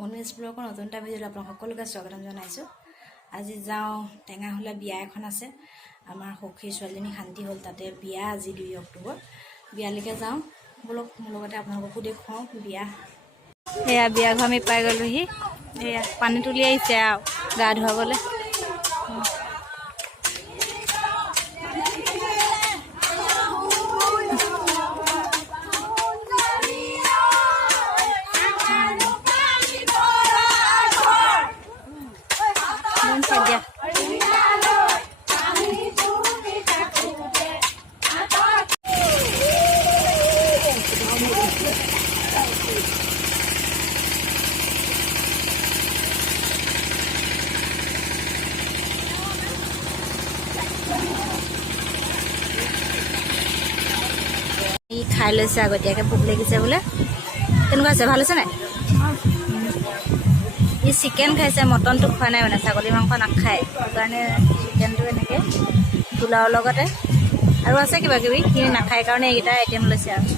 Moniz ব্লগৰ নতুন এটা ভিডিঅ'ত আপোনালোক সকলোকে স্বাগতম জনাইছোঁ। আজি যাওঁ টেঙাহোলা বিয়া এখন আছে আমাৰ সখীৰ ছোৱালীজনী শান্তি হ'ল, তাতে বিয়া আজি 2 অক্টোবৰ। বিয়ালৈকে যাওঁ বলক, মোৰ লগতে আপোনালোককো দেখুৱাওঁ বিয়া। এয়া বিয়া ঘৰ আমি পাই গ'লোহি। এয়া পানী তুলি আহিছে আৰু গা ধুৱাবলৈ। খাই লৈছে আগতীয়াকৈ, ভোক লাগিছে বোলে। কেনেকুৱা আছে, ভাল হৈছে নাই? ই চিকেন খাইছে, মটনটো খোৱা নাই মানে, ছাগলী মাংস নাখায়, সেইকাৰণে চিকেনটো এনেকৈ পোলাওৰ লগতে আৰু আছে কিবা কিবি, সি নাখায় কাৰণে এইকেইটা আইটেম লৈছে আৰু।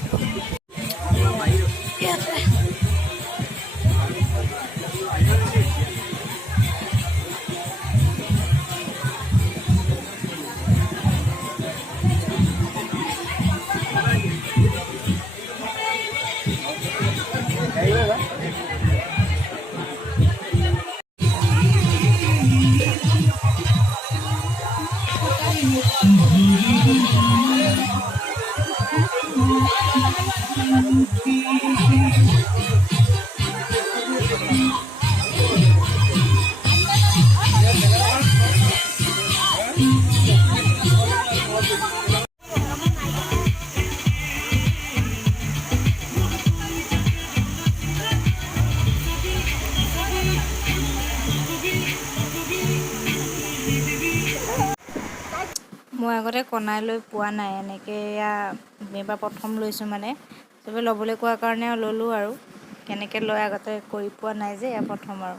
মই আগতে কণাই লৈ পোৱা নাই এনেকৈ, এইবাৰ প্ৰথম লৈছোঁ মানে, চবে ল'বলৈ কোৱাৰ কাৰণে ল'লোঁ আৰু। কেনেকৈ লয় আগতে কৰি পোৱা নাই যে, এয়া প্ৰথম আৰু।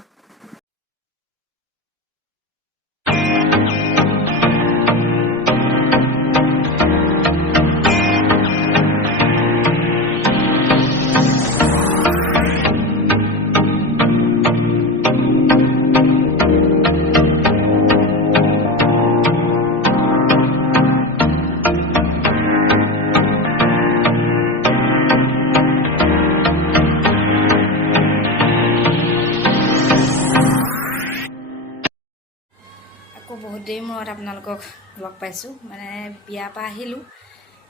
বহুত দেৰি মূৰত আপোনালোকক লগ পাইছোঁ, মানে বিয়াৰ পৰা আহিলোঁ।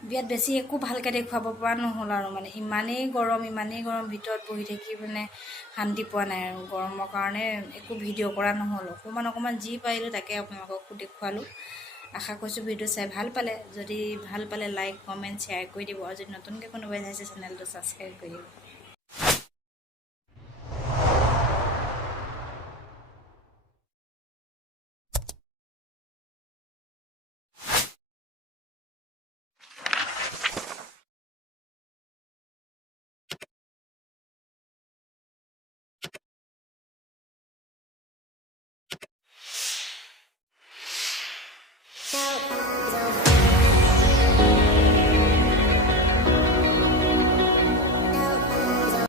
বিয়াত বেছি একো ভালকৈ দেখুৱাব পৰা নহ'ল আৰু, মানে ইমানেই গৰম ভিতৰত বহি থাকি মানে শান্তি পোৱা নাই আৰু। গৰমৰ কাৰণে একো ভিডিঅ' কৰা নহ'ল, অকণমান যি পাৰিলোঁ তাকে আপোনালোককো দেখুৱালোঁ। আশা কৰিছোঁ ভিডিঅ' চাই ভাল পালে। যদি ভাল পালে লাইক, কমেণ্ট, শ্বেয়াৰ কৰি দিব, আৰু যদি নতুনকৈ কোনোবাই চাইছে চেনেলটো ছাবস্ক্ৰাইব কৰি দিব।